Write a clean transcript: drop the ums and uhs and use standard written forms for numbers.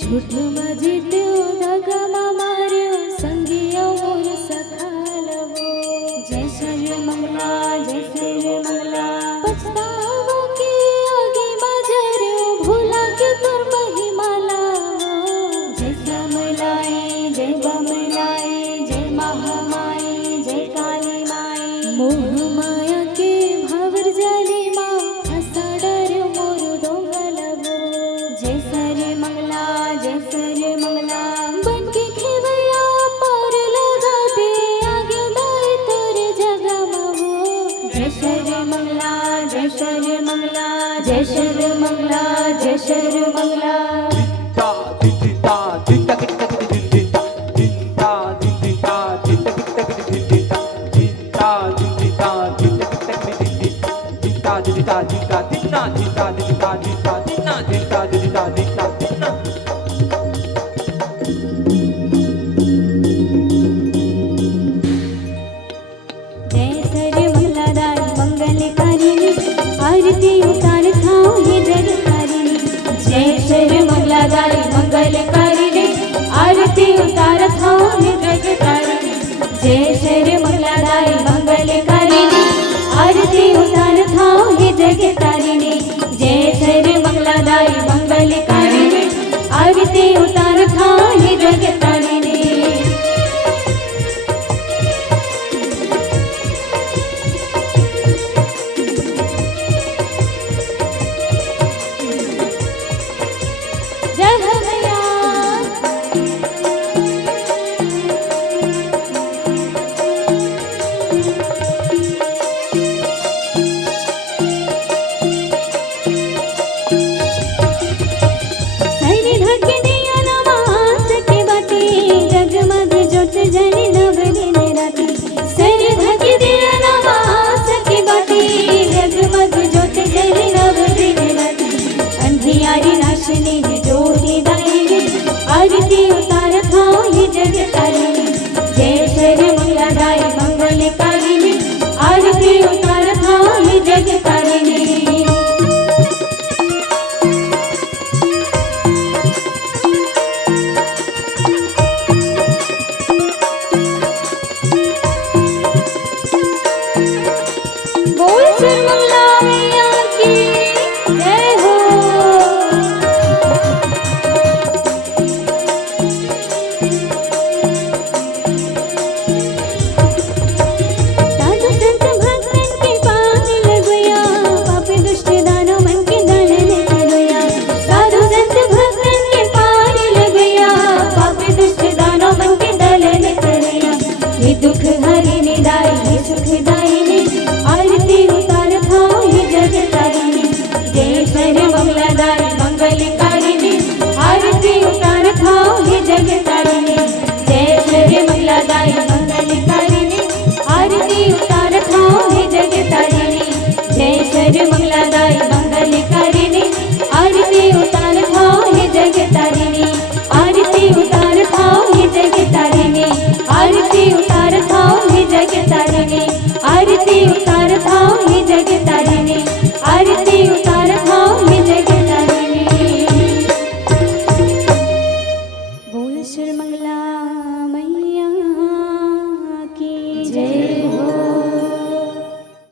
झूठ मजीते दगमा मार्यो संगियो मोर सखालवो। जय सर्व मंगला जय सर्व मंगला पछतावो की आगे मजर्यो भूला के तुर महिमा लावो। जय समलाए जय बमलाए जय महामाए जय काली माए मोह माया के भावर जाली माँ हसाडर्यो मोर दोंगलवो। जय सर्व मंगला जय सर्व मंगला बन के खेवया पार लगा दे आगे दाए तोरे जगह महो। जय सर्व मंगला जय सर्व मंगला जय सर्व मंगला जय सर्व मंगला। आरती उतार थाओ हे जगतारिणी। जय सर्व मंगलादायी मंगलकारिणी आरती उतार थाओ हे जगतारिणी। जय सर्व मंगलादायी मंगलकारिणी आरती उतार थाओ हे जगतारिणी। जय सर्व मंगलादायी मंगलकारिणी आरती उतार थाओ हे जगतारिणी। आरती उतार थाओ हे जगतारिणी। जय सर्व मंगलादायी मंगलकारिणी आरती उतार थाओ हे जगतारिणी। बोल सर्वमंगला मैया की जय हो। दुख हरिणी दायिनी सुखदायिनी आरती उतार थाओ हे जगतारिणी। जय सर्व मंगलादायी मंगलकारिणी आरती उतार थाओ हे जगतारिणी। जय सर्व मंगलादायी मंगलकारिणी आरती उतार थाओ हे जगतारिणी। जय सर्व मंगलादायी मंगलकारिणी आरती उतार थाओ हे जगतारिणी। आरती उतार तेरी उतार भाव हे